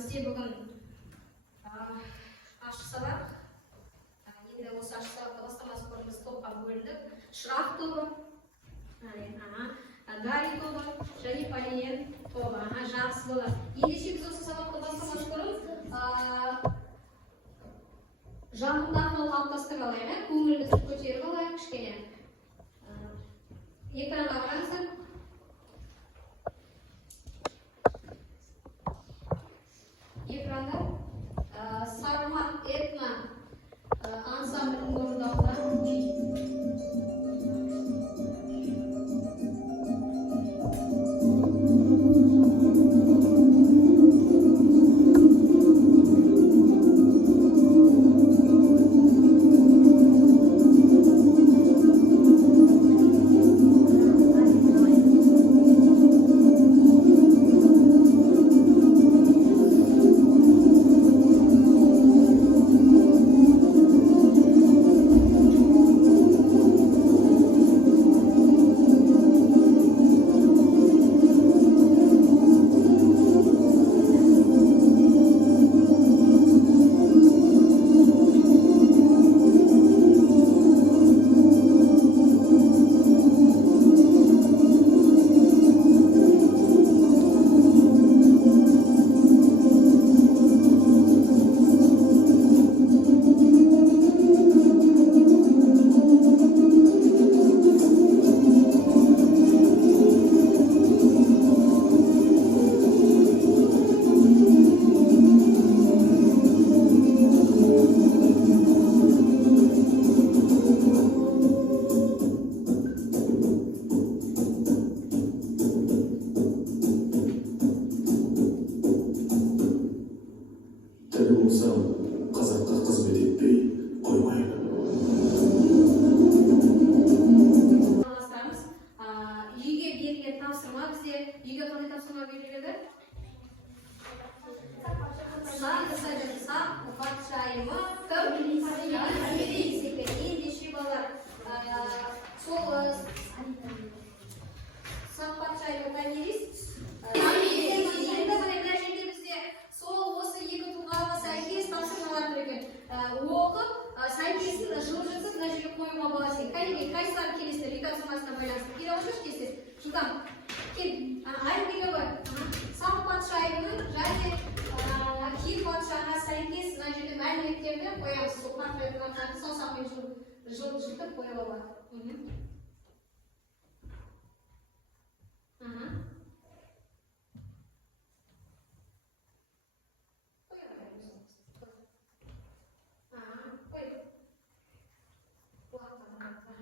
Bizde bugün ашық сабақ. Енді осы ашық сабақта бастамасы көріміз топқа бөлініп, шырақ тобы, Гарри тобы және Полиен тобы. Жақсы болады. Ендеше біз осы сабақта бастамасы көріп, жағымдағы қалыптастырып алайық, көңілімізді көтеріп алайық кішкене. Экранға қараңыздар. Экранда Сармат этно ансамблінің орындауында жылтып қойып алады.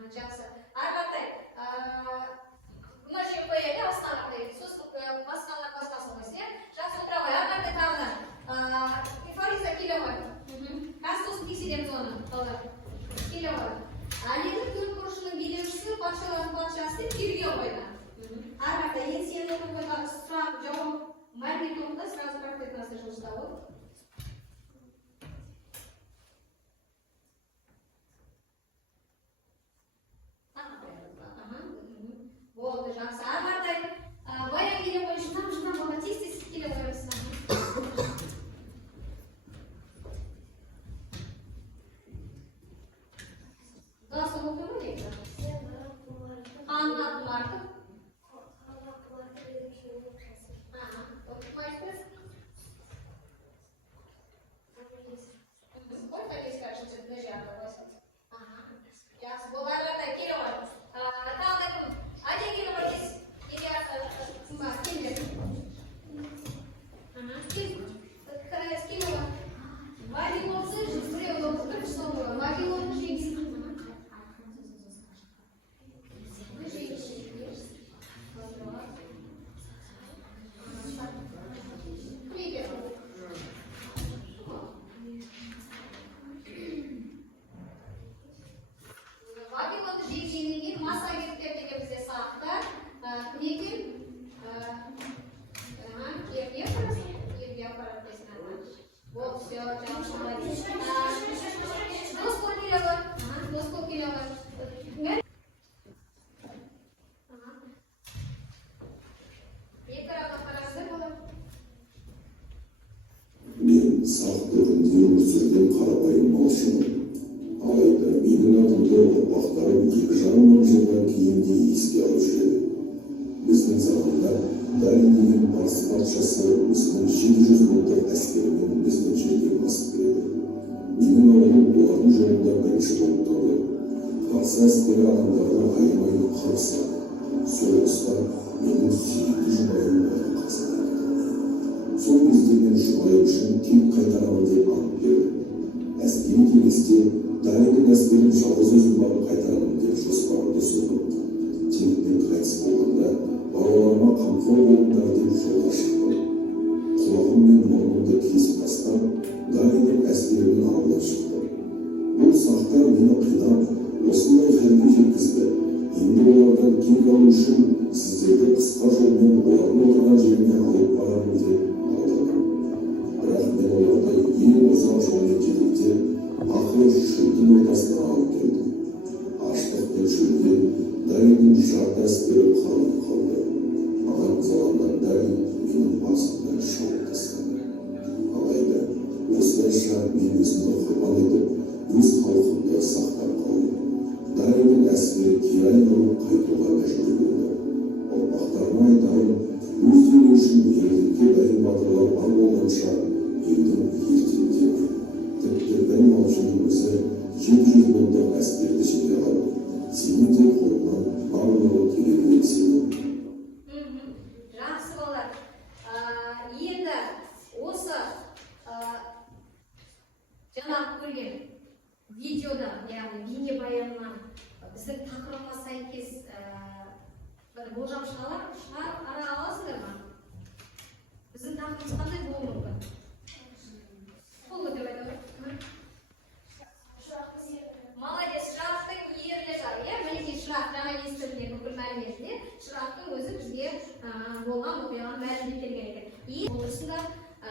Жақсы. Арқатай, мына жер қояды, астан қояды. Сосын басқалар басқасын қойсын. Жақсы отыра қой. Арқатай тағынан. Инфариза келе қой. Қазір сосын тексереміз оны. Келе қой. Әлемнің төрт бұрышының билеушісі патшалардың патшасы тергеу қойды. Арқатай, енді сенің оқып қойған сұрақ, жауап, мәлімет оқыда сразу практикасы жұмыста бол. Болды, жақсы. Арқатай, баян келе қой, жинам бала, тез келе қойыңыз. Nasıl okuyor mu tekrar? Anlattım artık. Okuymayız. сақтығында өмір сүрген қарапайым малшымын. Алайда менің атымды ұрпақтарым 2,5 мың жылдан кейін де еске алып жүреді. Біздің заманда Дарий деген парсы патшасы өзінің 700 мыңдық әскерімен біздің жерге басып кіреді. Менің ауылым олардың жолында бірінші болып тұрды. Қарсы әскері адамдарды аямай қырса, сол тұста менің сүйікті жұбайым оны қаза етті. Сол кезде мен жұбайым үшін тек қайтарамын деп ант бердім. Әскери кеңесте Дарийдің әскерін жалғыз өзім барып қайтарамын деп жоспарымды сөйледім. Тек мен қайтыс болғанда балаларыма қамқор болыңдар деп жолға шықтым. Құлағым мен мұрнымды кесіп тастап, Дарийдің әскерінің алдынан шықтым. Бұл сақтар мені қинап, осындай халге жеткізді. Енді олардан кек алу үшін сіздерді қысқа жолмен олардың отырған жеріне алып барамын деп алдадым. Бірақ мен оларды ең ұзақ жолмен жетектеп, ақыры шөлдің ортасына алып келдім. Аштық пен шөлде Дарийдің жарты әскері қырылып қалды. Маған ызаланған Дарий менің басымды шауып тастады. Алайда осылайша мен өзімді құрбан етіп, өз халқымды сақтап қалдым. Дарийдің әскері кері айналып қайтуға мәжбүр болды. Ұрпақтарыма айтарым, өздері үшін ерлікке дайын батырлар бар болғанша елдің ертеңдегі. Тіпті бір малшының өзі 700 мыңдық әскерді жеңе алды. Сенің де қолыңнан барлығы келеді деп сенемін. Жақсы балалар. Енді осы жаңағы көрген видеода, яғни бейнебаяннан біздің тақырыпқа сәйкес бір болжам шығара аласыздар ма? Біздің тақырыбымыз қандай болуы мүмкін? Қол көтеріп айтыңыз. Молодец, шырақтың ерлі жағы, иә? Мінекей шырақ жаңа естілген бүкіл мәліметінде шырақтың өзі бізге болған оқиғаны мәлімдеп берген екен. Осында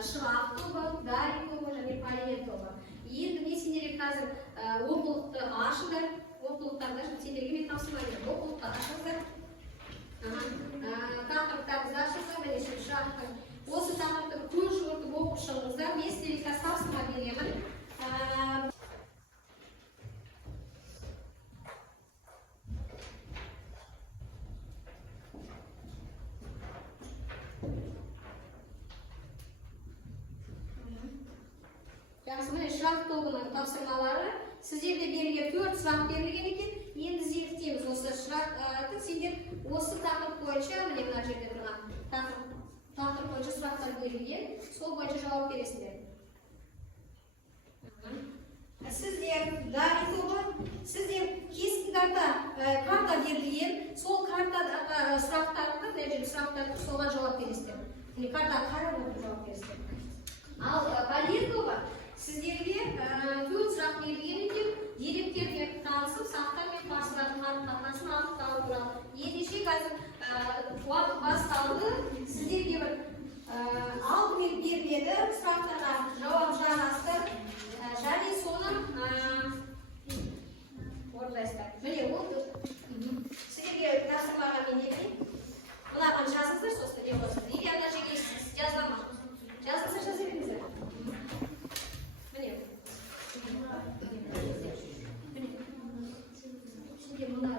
шырақ тобы, Дарий тобы және Полиет тобы. Енді мен сендерге қазір оқулықты ашыңдар. Оқулықтарда сендерге мен тапсырма беремін. Оқулықты ашыңдар. Тақырыптарыңызды ашыңдар. Міне шырақтың осы тақырыпты көз жүгіртіп оқып шығыңыздар. Мен сендерге қазір тапсырма беремін. Жақсы, міне шырақ тобының тапсырмалары сіздерге берілген 4 сұрақ берілген екен. Енді зерттейміз осы шырақты. Сендер осы тақырып бойынша, міне мына жерде тұрған тақырып бойынша сұрақтар берілген. Сол бойынша жауап бересіңдер. Сіздер, Дарий тобы, сіздер кескі карта берілген. Сол картадағы сұрақтарды, мына жерде сұрақтарды соған жауап бересіңдер. Картаға қарап отырып жауап бересіңдер. Ал Полиет тобы сіздерге 4 сұрақ берілген екен. Деректерге танысып, сақтар мен парсылардың қарым-қатынасын анықтау туралы. Ендеше қазір уақыт басталды. Сіздерге бір алдымен беріледі сұрақтарға жауап жазасыздар және соны орындайсыздар. Міне ол сіздерге тапсырмаға мен демеймін. Мынаған жазыңыздар, сосын не болсын. Неге ана жерге жазбама? Жазыңыздар, жаза беріңіздер. Міне. Şimdi bunlar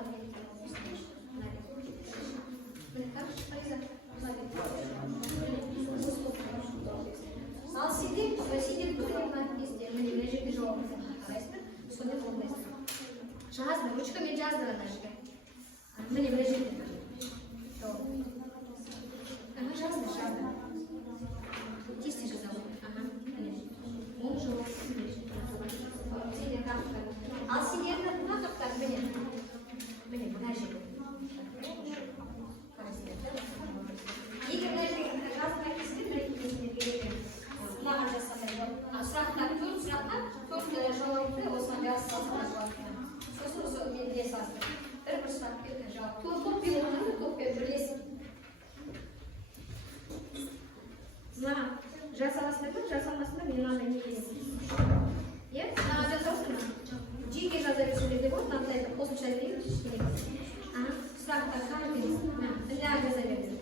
al сендер мына жерде жауап қарайсыздар, сонда орындайсыздар. Жазды, ручкамен жазды ана жерге. Міне мына жерде. Жазды. Тез жаза ғой. Ол жауап. Сендер тақырыптар. Ал сендердің тақырыптар міне мына жерде. Егер мына жерге жазбай кетсеңдер, мынаған жазсаңдар сұрақтар 4 сұраққа 4 жауапты осыған жазсаңдар сосын осы менде салыстыр. Бір сұрақпен жауап. Топпен отырып, топпен бірлесіп. Мына жасамасында кім, жасамасында мен мынандай не деймін. Иә? Мына жазасыздар ма? Жеке жаза берсеңдер де болады, мынандай қосымша берейін. Сұрақтар қарап бересіз. Мына жаза беріңіз.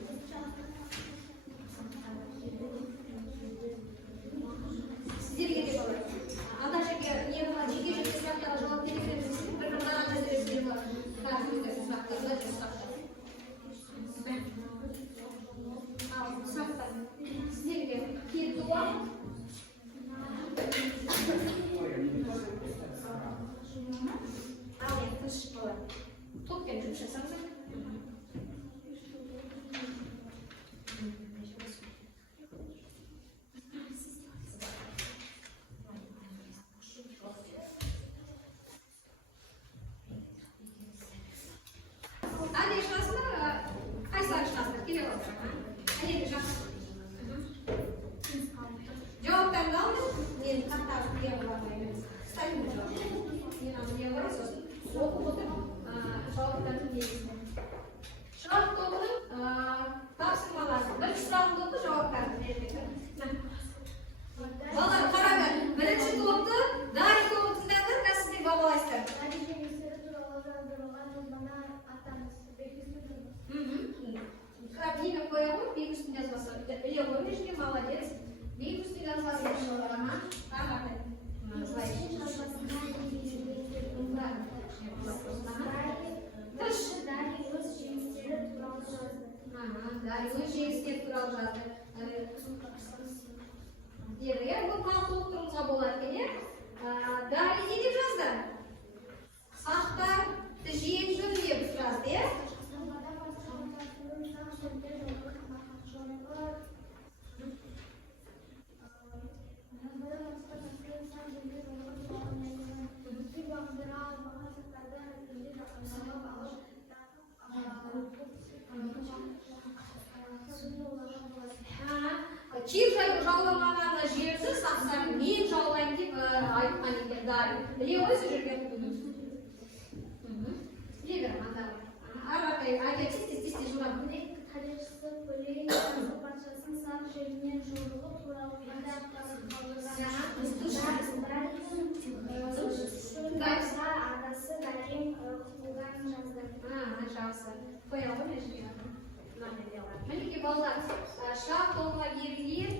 Hadi şanslı, kaç tane şanslı? Kime olacak? Hadi bir şans. Cevaptan da aldın. Bir hatta bir yapılamayı. Sayın mı cevap? Yine bir yapılamayı. Okudum. Cevaptan değilsin. Şart doğru. Tavsiyeler. Bir sıram doğru cevap verdim. Valla karagan. Birinci doğru. Dari doğrusundan da nasıl bir baba ister? Картина появилась, бегу с меня спасать. Левую нижнюю, молодец. Бегу с меня спасать. Ага. Darılı jinskiyet туралы жазды. Егер бұл қалып тұруға болады екен, Дарья не деп жазды? Сақтар, жиен жүр деп жазды, е? Kim жауламағаны жерді сақсар, мен жаулайын деп айтқан екен Дарья. Левой жүрген. Левер, анда. Арақай, айта тез-тез журам. Тарихшысы Полей паршасын сақ жерінен жолығы туралы арасы Дарим құқылған жазды. Жақсы. Қоя ғой, Мінеке балдар, шақ толға ергілер,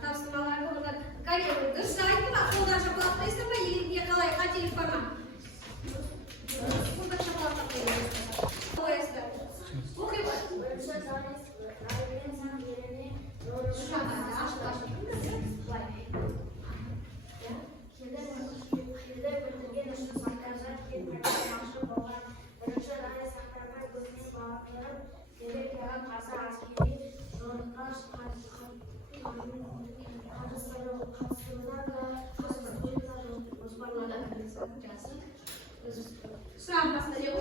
тапсырмалар болған. Кәлем, дұрыс айтты ма? Қолдар шапалақтайсың ба? Егерге қалай қателік бар ма? Қолдар шапалақтайсың. Қойасыздар. Оқи бар. Сам поставил.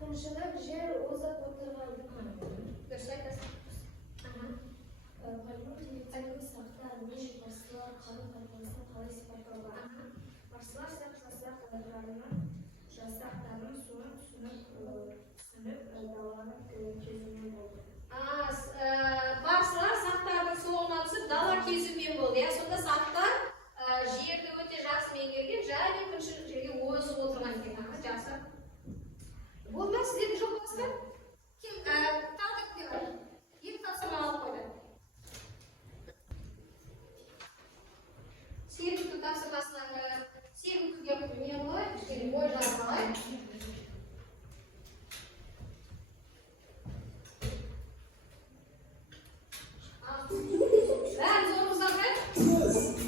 Konuşarak jер оза отырғанды. Полиция сақтар, меж басылар, қарым-қатынасын қалай сипатталған. Басылар сақтаса қалағанынан жасақтарын суын түсініп даланың кезінен болды. Басылар сақтардың соңына түсіп, даланың kezuvmen bo'ldi. Ya sonda safdan yerda o'ta yaxshi mengelgan, jali shu yerga o'zi o'tirgan ekan. Yaxshi. Bo'lmas deb jo'qmasmi? Kim talqib beradi? Kim tasavvur olib qo'ydi? Сиру туда согласно Сиру тут я поменяла, или больше нормально. Да, зор узнаем?